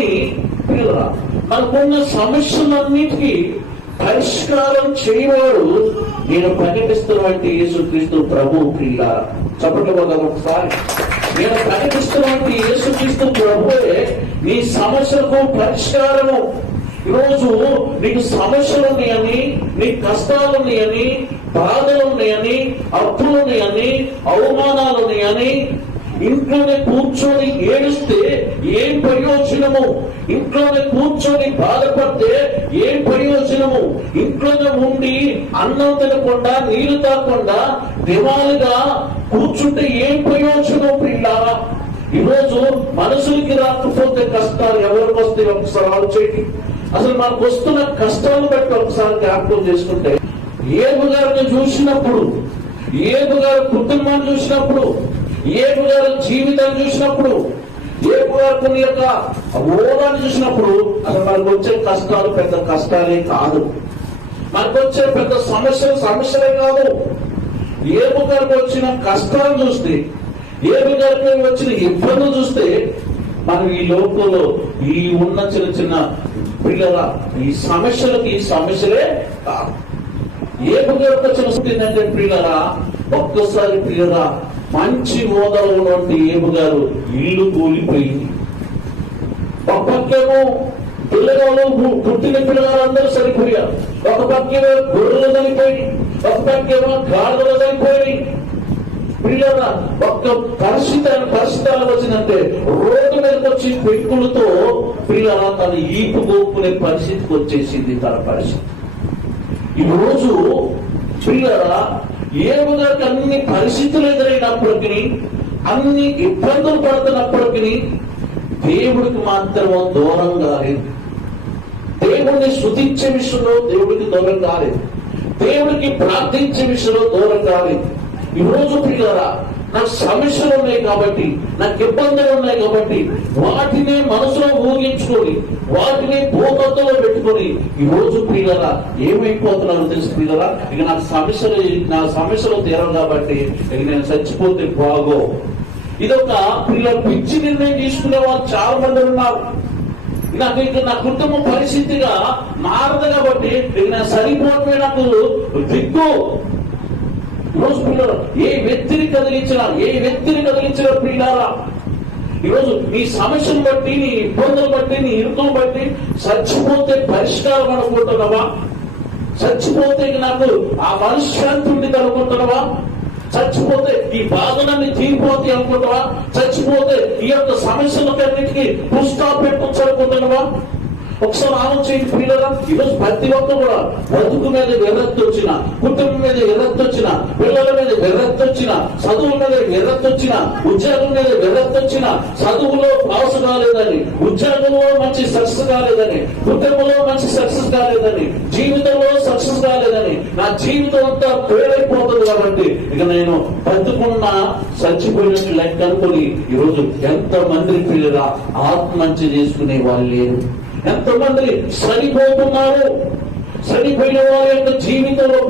కానీ మనకున్న సమస్యలన్నిటికీ పరిష్కారం చేయవాడు నేను ప్రకటిస్తున్నటువంటి యేసుక్రీస్తు ప్రభు ప్రియుల చెప్పటం ఒకసారి. నేను ప్రకటిస్తున్నటువంటి యేసుక్రీస్తు ప్రభువే నీ సమస్యలకు పరిష్కారము. ఈరోజు నీకు సమస్యలు ఉన్నాయని, నీ కష్టాలు ఉన్నాయని, బాధలు ఉన్నాయని, అప్పులు ఉన్నాయని, అవమానాలు ఉన్నాయని ఇంట్లోనే కూర్చొని ఏడుస్తే ఏం ప్రయోజనము? ఇంట్లోనే కూర్చొని బాధపడితే ఏం ప్రయోజనము? ఇంట్లోనే ఉండి అన్నం తినకుండా నీళ్లు తాగకుండా దివాలుగా కూర్చుంటే ఏం ప్రయోజనం పిల్లారా? ఈరోజు మనుషులకి రాకపోతే కష్టాలు ఎవరికి వస్తాయి ఒకసారి ఆలోచించి. అసలు మనకు వస్తున్న కష్టాలు బట్టి ఒకసారి జ్ఞాపకం చేసుకుంటే, ఏబు గారిని చూసినప్పుడు, ఏబు గారి కుటుంబాన్ని చూసినప్పుడు, ఏబు గారి జీవితాన్ని చూసినప్పుడు, ఏబు గారి యొక్క ఓదాన్ని చూసినప్పుడు అసలు మనకు వచ్చే కష్టాలు పెద్ద కష్టాలే కాదు. మనకు వచ్చే పెద్ద సమస్యలే కాదు. ఏబు గారికి వచ్చిన కష్టాలు చూస్తే, ఏబు గారికి వచ్చిన ఇబ్బందులు చూస్తే మనం ఈ లోకంలో ఈ ఉన్న చిన్న చిన్న పిల్లల ఈ సమస్యలే కాదు. ఏబు గారికి వచ్చిన ఏంటంటే పిల్లరా, ఒక్కసారి పిల్లరా మంచి హోదాలో ఉన్నటువంటి ఏబు గారు ఇల్లు కూలిపోయింది. ఒక పక్కేమో పిల్లగాళ్ళు పుట్టిన పిల్లగారు అందరూ సరిపోయారు, ఒక పక్కేమో గొర్రెలు చనిపోయి, ఒక పక్కేమో గాడిదలు చనిపోయి. పిల్లల ఒక్క పరిస్థితి వచ్చిందంటే రోడ్డు మీదకి వచ్చి పెట్టులతో పిల్లల తన ఈపు గోపుకునే పరిస్థితికి వచ్చేసింది తన పరిస్థితి. ఈరోజు పిల్లల ఏబు గారికి అన్ని పరిస్థితులు ఎదురైనప్పటికీ, అన్ని ఇబ్బందులు పడుతున్నప్పటికీ దేవుడికి మాత్రం దూరం కాలేదు. దేవుడిని స్తుతించే విషయంలో దేవుడికి దూరం కాలేదు. దేవుడికి ప్రార్థించే విషయంలో దూరం కాలేదు. ఈరోజు పిల్లరా నాకు సమస్యలు ఉన్నాయి కాబట్టి, నాకు ఇబ్బందులు ఉన్నాయి కాబట్టి వాటిని మనసులో ఊహించుకొని, వాటిని భూతత్వంలో పెట్టుకొని ఈరోజు పిల్లరా ఏమైపోతున్నారో తెలుసు పిల్లరా, ఇక నా సమస్యలు తీరవు కాబట్టి ఇక నేను చచ్చిపోతే బాగో. ఇదొక పిల్లల పిచ్చి నిర్ణయం తీసుకునే వాళ్ళు చాలా మంది ఉన్నారు. నా కుటుంబం పరిస్థితిగా మారదు కాబట్టి ఇక నేను సరిపోవడమే నాకు దిక్కు. ఈరోజు పిల్లలు ఏ వ్యక్తిని కదిలించిన పిల్లారా, ఈరోజు నీ సమస్యను బట్టి, నీ ఇబ్బందులు బట్టి, నీ ఇరుకులు బట్టి చచ్చిపోతే పరిష్కారం అనుకుంటున్నావా? చచ్చిపోతే నాకు ఆ మనశ్శాంతి ఉండి అనుకుంటున్నావా? చచ్చిపోతే ఈ బాధలన్నీ తీరిపోతాయి అనుకుంటావా? చచ్చిపోతే ఈ యొక్క సమస్యలన్నిటికీ పుస్తకాలు పెట్టొచ్చు అనుకుంటున్నావా? ఒకసారి ఆలోచించి పిల్లల, ఈరోజు ప్రతి ఒక్కరు కూడా బతుకు మీద విరక్తి వచ్చిన, కుటుంబం మీద విరక్తి వచ్చిన, పిల్లల మీద విరక్తి వచ్చిన, చదువుల మీద విరక్తి వచ్చిన, ఉద్యోగం మీద విరక్తి వచ్చిన, చదువులో పాస్ కాలేదని, ఉద్యోగంలో మంచి సక్సెస్ కాలేదని, కుటుంబంలో మంచి సక్సెస్ కాలేదని, జీవితంలో సక్సెస్ కాలేదని, నా జీవితం అంతా పేరైపోతుంది కాబట్టి ఇక నేను బతుకున్నా చచ్చిపోయినట్టు లెక్క అనుకుని ఈరోజు ఎంతమంది పిల్లల ఆత్మహత్య చేసుకునే వాళ్ళు లేరు. ఎంతమంది చనిపోతున్నారు. చనిపోయిన వారి యొక్క జీవితంలో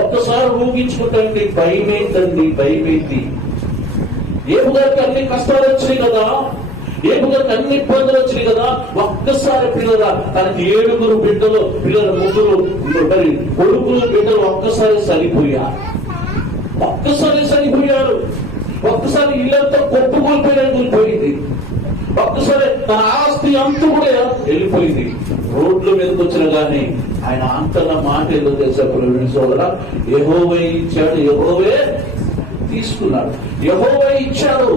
ఒక్కసారి ఊహించుకుంటండి భయమేంటి. ఏబు గారికి అన్ని కష్టాలు వచ్చినాయి కదా, ఏబు గారికి అన్ని ఇబ్బందులు వచ్చినాయి కదా. ఒక్కసారి పిల్లల తనకి 7 బిడ్డలు, పిల్లల 3 మరి కొడుకులు బిడ్డలు ఒక్కసారి చనిపోయారు. ఒక్కసారి ఇల్లంతా కూలిపోయింది. ఒక్కసారి తన ఆస్తి అంతా కూడా వెళ్ళిపోయింది. రోడ్ల మీదకి వచ్చిన కానీ ఆయన అంతన్న మాట ఏదో తెలుసా సోదరా, యెహోవా ఇచ్చాడు, యెహోవే తీసుకున్నాడు. యెహోవా ఇచ్చాడు.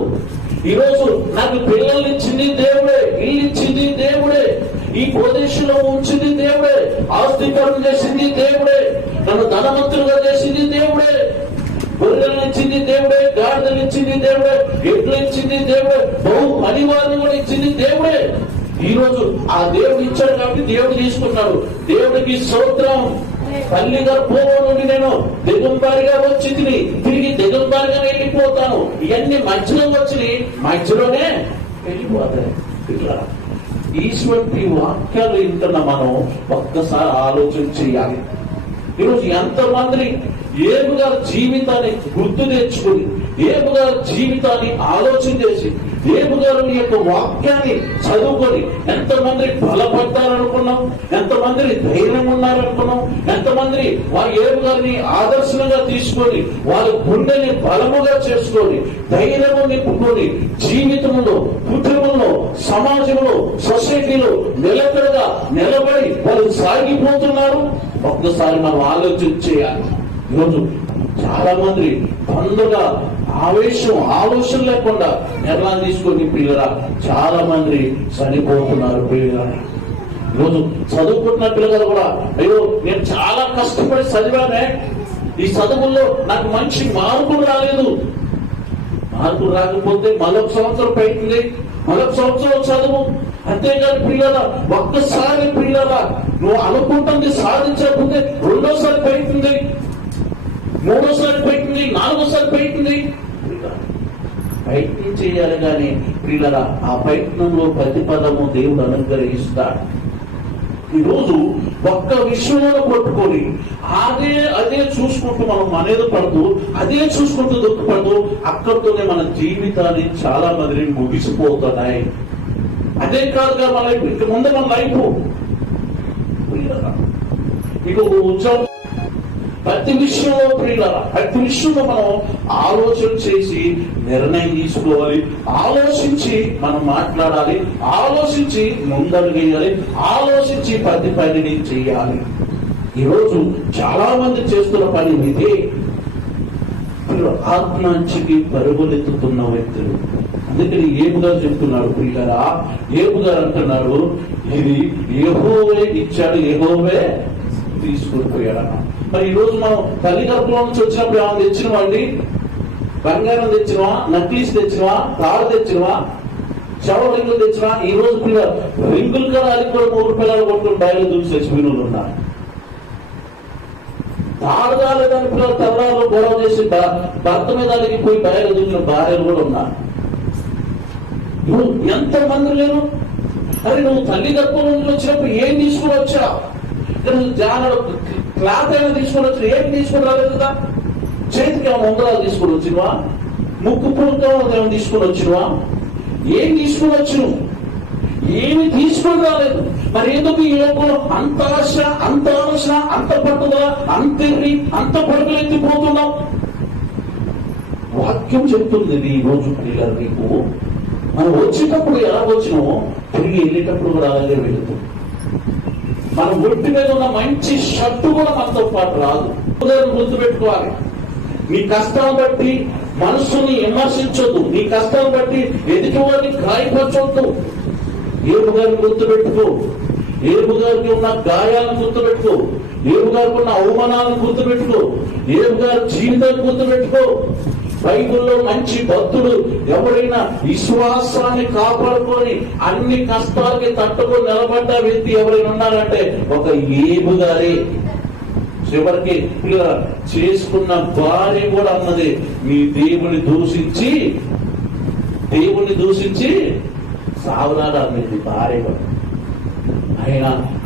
ఈరోజు నాకు పిల్లల్ని ఇచ్చింది దేవుడే, ఇల్లు ఇచ్చింది దేవుడే, ఈ ప్రదేశంలో ఉంచింది దేవుడే, ఆస్తికరణ చేసింది దేవుడే, నన్ను ధనవంతులుగా చేసింది దేవుడే, గొర్రెలను ఇచ్చింది దేవుడే, గాడిదలు ఇచ్చింది దేవుడే, ఎడ్లు ఇచ్చింది దేవుడే, బహు పనివారిని కూడా ఇచ్చింది దేవుడే. ఈ రోజు ఆ దేవుడు ఇచ్చాడు కాబట్టి దేవుడు తీసుకున్నాడు. దేవుడికి స్తోత్రం. తల్లి గర్భంలో నుండి నేను దిగంబారిగా వచ్చి తిరిగి దిగంబారిగా వెళ్ళిపోతాను. ఇవన్నీ మధ్యలో వచ్చి మధ్యలోనే వెళ్ళిపోతాయి. ఇట్లా ఈశ్వరి వాక్యాలు ఇంటున్న మనం ఒక్కసారి ఆలోచన చేయాలి. ఈరోజు ఎంతమంది ఏబు గారి జీవితాన్ని గుర్తు తెచ్చుకుని, ఏబు గారి జీవితాన్ని ఆలోచన చేసి ఏబు గారు ఈ యొక్క వాక్యాన్ని చదువుకొని ఎంతమంది బలపడ్డారనుకున్నాం, ఎంతమంది ధైర్యం ఉన్నారనుకున్నాం, ఎంతమంది వారి ఏబు గారిని ఆదర్శంగా తీసుకొని వాళ్ళ గుండెని బలముగా చేసుకొని ధైర్యము నింపుకొని జీవితంలో, కుటుంబంలో, సమాజంలో, సొసైటీలో నిలకడగా నిలబడి వాళ్ళు సాగిపోతున్నారు. ఒక్కసారి మనం ఆలోచన చేయాలి. ఈరోజు చాలా మంది తొందరగా ఆలోచన లేకుండా నిర్ణయాలు తీసుకొని పిల్లరా చాలా మంది చనిపోతున్నారు. పిల్లరా ఈరోజు చదువుకుంటున్న పిల్లలు కూడా అయ్యో నేను చాలా కష్టపడి చదివానే, ఈ చదువుల్లో నాకు మంచి మార్కులు రాలేదు. మార్కులు రాకపోతే మరొక సంవత్సరం పైతుంది, మరొక సంవత్సరం చదువు. అంతేకాదు పిల్లల ఒక్కసారి పిల్లల నువ్వు అనుకుంటుంది సాధించకపోతే రెండోసారి పైతుంది, మూడోసారి పైతుంది, నాలుగోసారి పైతుంది. ప్రయత్నం చేయాలి కానీ పిల్లల ఆ ప్రయత్నంలో ప్రతిఫలము దేవుడు అనుగ్రహిస్తాడు. ఈరోజు ఒక్క విషయంలో పట్టుకొని అదే చూసుకుంటూ మనం అనేది పడుతూ అదే చూసుకుంటూ దుఃఖపడుతూ అక్కడితోనే మన జీవితాన్ని చాలా మంది ముగిసిపోతున్నాయి. అదే కాదుగా మన లైఫ్, ఇక ముందు మన లైఫ్ ఇక ఉద్యోగం ప్రతి విషయంలో ప్రతి విషయంలో మనం ఆలోచన చేసి నిర్ణయం తీసుకోవాలి, ఆలోచించి మనం మాట్లాడాలి, ఆలోచించి ముందడుగేయాలి, ఆలోచించి ప్రతి పనిని చేయాలి. ఈరోజు చాలా మంది చేస్తున్న పని ఇదే. ఆత్మహత్యకి పరుగులెత్తుతున్న వ్యక్తులు. అందుకని ఏబు గారు చెప్తున్నాడు పిల్లరా, ఏబు గారు అంటున్నాడు ఇది యెహోవా ఇచ్చాడు, యెహోవా తీసుకొని పోయాడన్న. మరి ఈ రోజు మనం తల్లి గర్భంలో నుంచి వచ్చినప్పుడు ఏమైనా తెచ్చినవా అండి? బంగారం తెచ్చినవా, నక్లీస్ తెచ్చినవా, తాడు తెచ్చినవా, చెవ రింగులు తెచ్చినవా? ఈ రోజు పిల్లలు రింగులు కదా అది కూడా 3 పిల్లలు కొట్టుకుని బయలు దూసి చచ్చిపోయిన వాళ్ళు ఉన్నారు. తాడు కాలేదని పిల్లలు తెల్లారులో గొడవ చేసి భర్త మీద అలిగిపోయి బయలు దూసిన భార్యలు కూడా ఉన్నారు. నువ్వు ఎంతమంది లేరు? అరే నువ్వు తల్లి గర్భం నుంచి వచ్చినప్పుడు ఏం తీసుకుని వచ్చా? జానడు క్లాత్ అయినా తీసుకొని వచ్చి ఏం తీసుకుని రాలేదు కదా. చేతికి ఏమైనా ఉంగరాలు తీసుకొని వచ్చినవా? ముక్కు పురుతో ఏమైనా తీసుకొని వచ్చినవా? ఏం తీసుకుని వచ్చి ఏమి తీసుకొని రాలేదు. మరి ఎందుకు ఈ లోకంలో అంత ఆశ, అంత ఆలోచన, అంత పట్టుదల, అంతెర్రి, అంత పరుగులెత్తిపోతున్నావు? వాక్యం చెప్తుంది ఈ రోజు పిల్లలు నీకు మనం వచ్చేటప్పుడు ఎలా వచ్చినామో తిరిగి వెళ్ళేటప్పుడు కూడా అలాగే వెళుతుంది. మన ఒంటి మీద ఉన్న మంచి షర్టు కూడా మనతో పాటు రాదు. గుర్తుపెట్టుకోవాలి. నీ కష్టాన్ని బట్టి మనసుని విమర్శించొద్దు, నీ కష్టాన్ని బట్టి ఎదుటి వారిని గాయపరచొద్దు. ఏబు గారిని గుర్తుపెట్టుకో, ఏబు గారికి ఉన్న గాయాలను గుర్తుపెట్టుకో, ఏబు గారికి ఉన్న అవమానాలను గుర్తుపెట్టుకో, ఏబు గారి జీవితాన్ని గుర్తుపెట్టుకో. బైబిల్లో మంచి భక్తుడు ఎవరైనా విశ్వాసాన్ని కాపాడుకొని అన్ని కష్టాలకి తట్టుకొని నిలబడ్డ వ్యక్తి ఎవరైనా ఉన్నారంటే ఒక ఏబు గారే. చివరికి చేసుకున్న భార్య కూడా అన్నది మీ దేవుని దూషించి సావరాలు అన్నది భార్య.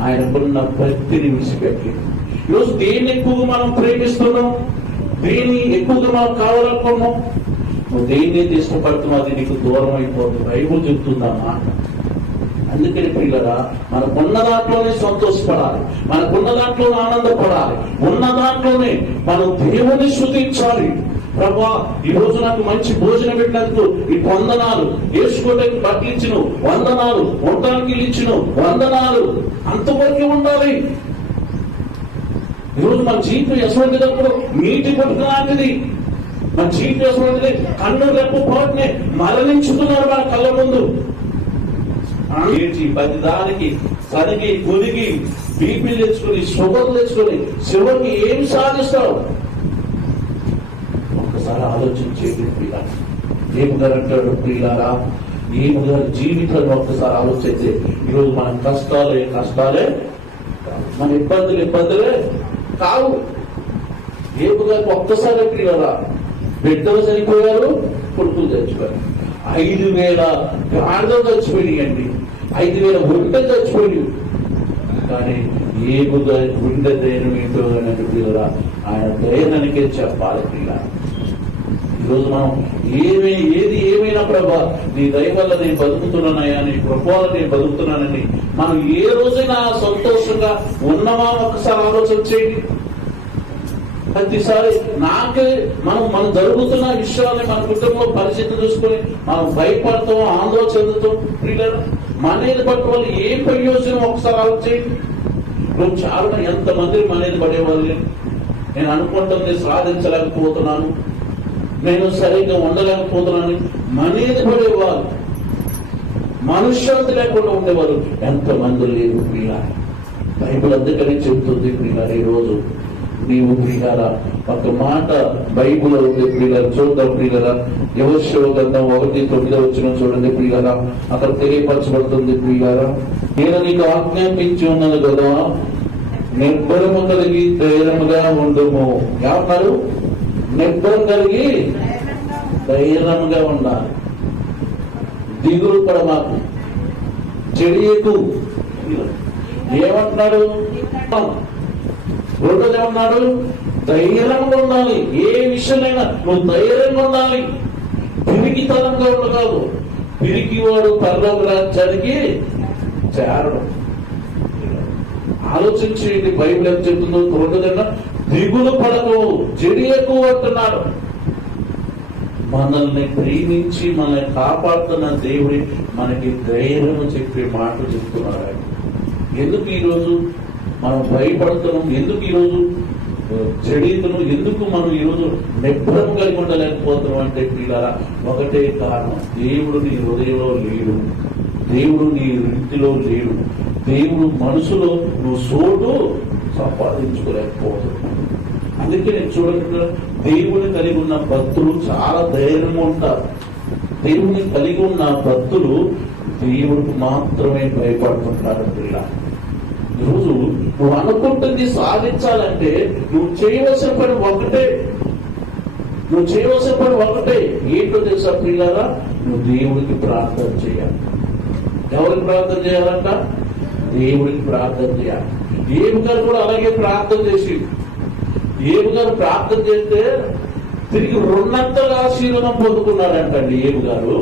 ఆయనకున్న భక్తిని విడిచిపెట్టి ఈరోజు దేన్ని ఎక్కువగా మనం ప్రేమిస్తున్నాం, దేన్ని ఎక్కువగా మనం కావాలనుకున్నాం, నువ్వు దేన్ని ఇష్టపడుతున్నావు అది నీకు దూరం అయిపోతుంది. బైబిల్ చెప్తుందా మాట. అందుకని పిల్లరా మనకున్న దాంట్లోనే సంతోషపడాలి, మనకున్న దాంట్లోనే ఆనందపడాలి, ఉన్న దాంట్లోనే మనం దేవుని స్తుతించాలి. ప్రభా ఈ రోజు నాకు మంచి భోజనం పెట్టినందుకు ఈ వందనాలు, వేసుకోవడానికి బట్టలు ఇచ్చిన వందనాలు, ఉండడానికి ఇచ్చిన వందనాలు. అంతవరకే ఉండాలి. ఈరోజు మన జీవితం ఎటువంటిదప్పుడు నీటి కొట్టుకులాంటిది. మన జీవితం ఎటువంటిది కన్ను రెప్పు పోటునే మరణించుతున్నారు మన కళ్ళ ముందు. ప్రతి దానికి సరిగి గురిగి బీపీలు తెచ్చుకుని షుగర్లు తెచ్చుకొని చివరికి ఏమి సాధిస్తావు? ఒక్కసారి ఆలోచించేది ప్రియులారా. ఏబు గారు అంటాడు ప్రియులారా, ఏబు గారి జీవితాన్ని ఒక్కసారి ఆలోచిస్తే ఈరోజు మన కష్టాలే మన ఇబ్బందులే కావు. ఏబు గారికి ఒక్కసారి ప్రియులారా బిడ్డలు చనిపోయారు, కొడుకులు చచ్చిపోయారు. 5,000 గాడిదలు చచ్చిపోయాయండి, 5,000 ఒంటెలు చచ్చిపోయి. కానీ ఏబు గారి గుండె ధైర్యం ఏంటో పిల్లరా ఆయన ధైర్యానికే చెప్పాలి. పిల్ల ఈరోజు మనం ఏది ఏమైనా ప్రభా నీ దయ వల్ల నేను బతుకుతున్నానయ్యా, నీ కృప వల్ల నేను బతుకుతున్నానని మనం ఏ రోజైనా సంతోషంగా ఉన్నమా ఒకసారి ఆలోచన చేయండి. ప్రతిసారి మనం జరుగుతున్న విషయాన్ని మన కుటుంబంలో పరిస్థితి చూసుకొని మనం భయపడతాం, ఆందోళన చెందుతాం. పిల్లలు మనీది పట్టు వాళ్ళు ఏం ప్రయోజనం ఒకసారి ఆలోచించండి. ఇప్పుడు చాలా ఎంతమంది మనీది పడేవాళ్ళు, నేను అనుకుంటుంది సాధించలేకపోతున్నాను, నేను సరిగ్గా ఉండలేకపోతున్నాను, మనీది పడేవాళ్ళు, మనుష్యంత లేకుండా ఉండేవారు ఎంతమంది లేరు. పిల్ల బైబిల్ అందుకని చెబుతుంది పిల్లలు, ఈ రోజు నీవు ప్రియారా ఒక మాట బైబిల్ ఉంది ప్రియులారా, చూద్దాం ప్రియులారా. యెహోషువ గ్రంథం 1:9 చూడండి ప్రియులారా, అక్కడ తెలియపరచబడుతుంది ప్రియులారా. నేను నీకు ఆజ్ఞాపించి ఉన్నాను కదా, నిబ్బరము కలిగి ధైర్యముగా ఉండుము. ఏమన్నారు? నిబ్బరం కలిగి ధైర్యంగా ఉండాలి. దిగులు పడ మాకు, చెడియకు. ఏమంటున్నాడు? రెండోది ఏమన్నాడు? ధైర్యంగా ఉండాలి. ఏ విషయమైనా నువ్వు ధైర్యంగా ఉండాలి. పిరికితనంగా ఉండకాదు. పిరికివాడు పరలోక రాజ్యానికి చేరడం. ఆలోచించేది బైబిల్ ఏం చెప్తుందో. రెండోదన్నా దిగులు పడకు, చెడియకు అంటున్నాడు. మనల్ని ప్రేమించి మనల్ని కాపాడుతున్న దేవుడి మనకి ధైర్యం చెప్పే మాట చెప్తున్నాడు. ఎందుకు ఈరోజు మనం భయపడుతున్నాం? ఎందుకు ఈరోజు చెడితను? ఎందుకు మనం ఈరోజు నిబ్బరం కలిగి ఉండలేకపోతున్నాం అంటే పిల్లల ఒకటే కారణం, దేవుడు నీ హృదయంలో లేడు, దేవుడు నీ ఇంటిలో లేడు, దేవుడు మనసులో నువ్వు చోటు సంపాదించుకోలేకపోతున్నావు. అందుకే నేను చూడండి, దేవుని కలిగి ఉన్న భక్తులు చాలా ధైర్యంగా ఉంటారు. దేవుని కలిగి ఉన్న భక్తులు దేవుడికి మాత్రమే భయపడుతుంటారు. పిల్ల ఈరోజు నువ్వు అనుకుంటుంది సాధించాలంటే నువ్వు చేయవలసిన పని ఒకటే. ఏంటో తెలుసా పిల్లరా? నువ్వు దేవుడికి ప్రార్థన చేయాలి. ఎవరికి ప్రార్థన చేయాలంట? దేవుడికి ప్రార్థన చేయాలి. ఏబు గారు కూడా అలాగే ప్రార్థన చేసి, ఏబు గారు ప్రార్థన చేస్తే తిరిగి రెండంతగా ఆశీర్వాదం పొందుకున్నాడంటండి. ఏబు గారు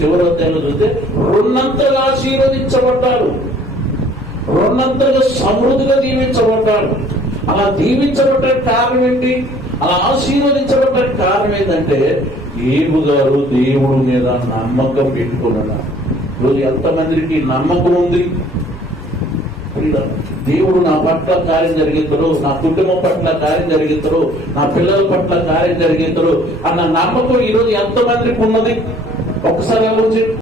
శివరాత్రిలో చూస్తే రెండంతగా ఆశీర్వదించబడ్డాడు, రెండంతగా సమృద్ధిగా దీవించబడ్డాడు. అలా దీవించబడ్డానికి కారణం ఏంటి? అలా ఆశీర్వదించబడ్డానికి కారణం ఏంటంటే ఏబు గారు దేవుడు మీద నమ్మకం పెట్టుకున్నాడు. ఈరోజు ఎంతమందికి నమ్మకం ఉంది? దేవుడు నా పట్ల కార్యం జరిగిస్తాడు, నా కుటుంబం పట్ల కార్యం జరిగిస్తాడు, నా పిల్లల పట్ల కార్యం జరిగిస్తాడు అన్న నమ్మకం ఈరోజు ఎంతమందికి ఉన్నది? ఒక్కసారి ఆలోచించండి.